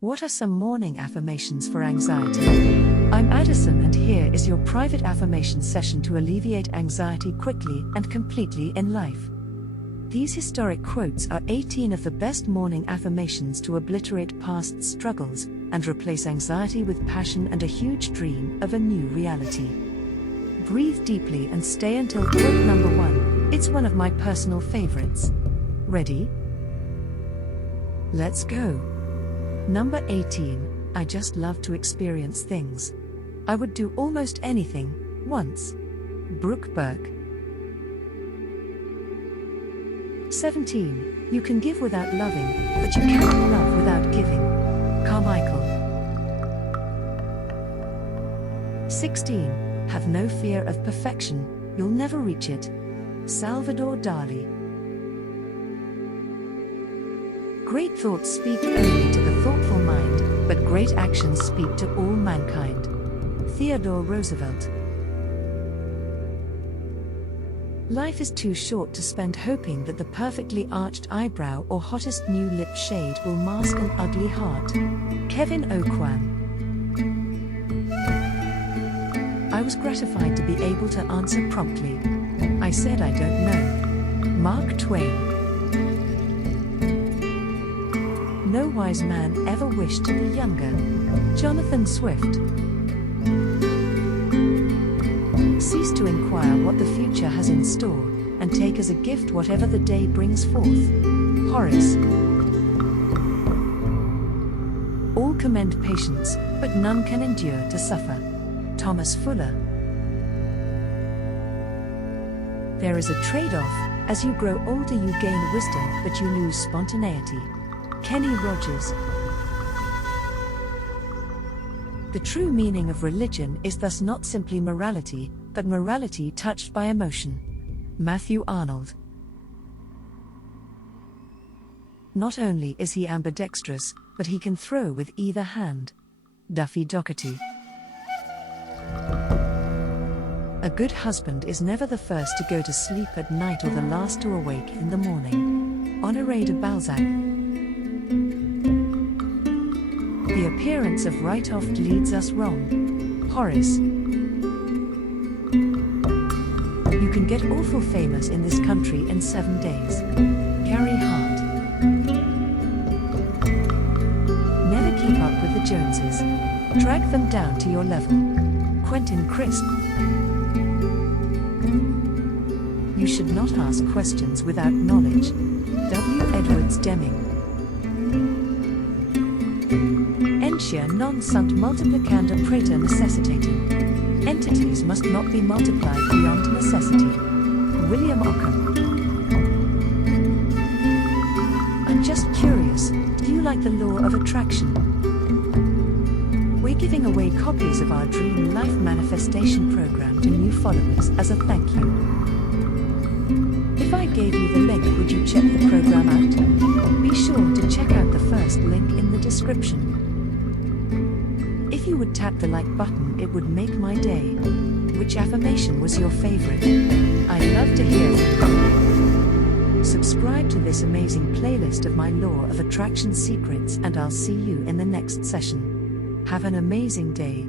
What are some morning affirmations for anxiety? I'm Addison, and here is your private affirmation session to alleviate anxiety quickly and completely in life. These historic quotes are 18 of the best morning affirmations to obliterate past struggles and replace anxiety with passion and a huge dream of a new reality. Breathe deeply and stay until quote number 1. It's one of my personal favorites. Ready? Let's go. Number 18, I just love to experience things. I would do almost anything, once. Brooke Burke. 17, you can give without loving, but you cannot love without giving. Carmichael. 16, have no fear of perfection, you'll never reach it. Salvador Dali. Great thoughts speak only to the thoughtful mind, but great actions speak to all mankind. Theodore Roosevelt. Life is too short to spend hoping that the perfectly arched eyebrow or hottest new lip shade will mask an ugly heart. Kevin O'Quan. I was gratified to be able to answer promptly. I said I don't know. Mark Twain. No wise man ever wished to be younger. Jonathan Swift. Cease to inquire what the future has in store, and take as a gift whatever the day brings forth. Horace. All commend patience, but none can endure to suffer. Thomas Fuller. There is a trade-off. As you grow older you gain wisdom, but you lose spontaneity. Kenny Rogers. The true meaning of religion is thus not simply morality, but morality touched by emotion. Matthew Arnold. Not only is he ambidextrous, but he can throw with either hand. Duffy Doherty. A good husband is never the first to go to sleep at night or the last to awake in the morning. Honoré de Balzac. The appearance of right oft leads us wrong. Horace. You can get awful famous in this country in 7 days. Carrie Hart. Never keep up with the Joneses. Drag them down to your level. Quentin Crisp. You should not ask questions without knowledge. W. Edwards Deming. Entia non sunt multiplicanda praeter necessitatem. Entities must not be multiplied beyond necessity. William Ockham. I'm just curious, do you like the law of attraction? We're giving away copies of our Dream Life Manifestation program to new followers as a thank you. If I gave you the link, would you check the program out? Be sure to check out the first link in the description. If you would tap the like button, it would make my day. Which affirmation was your favorite? I'd love to hear from you. Subscribe to this amazing playlist of my Law of Attraction secrets, and I'll see you in the next session. Have an amazing day.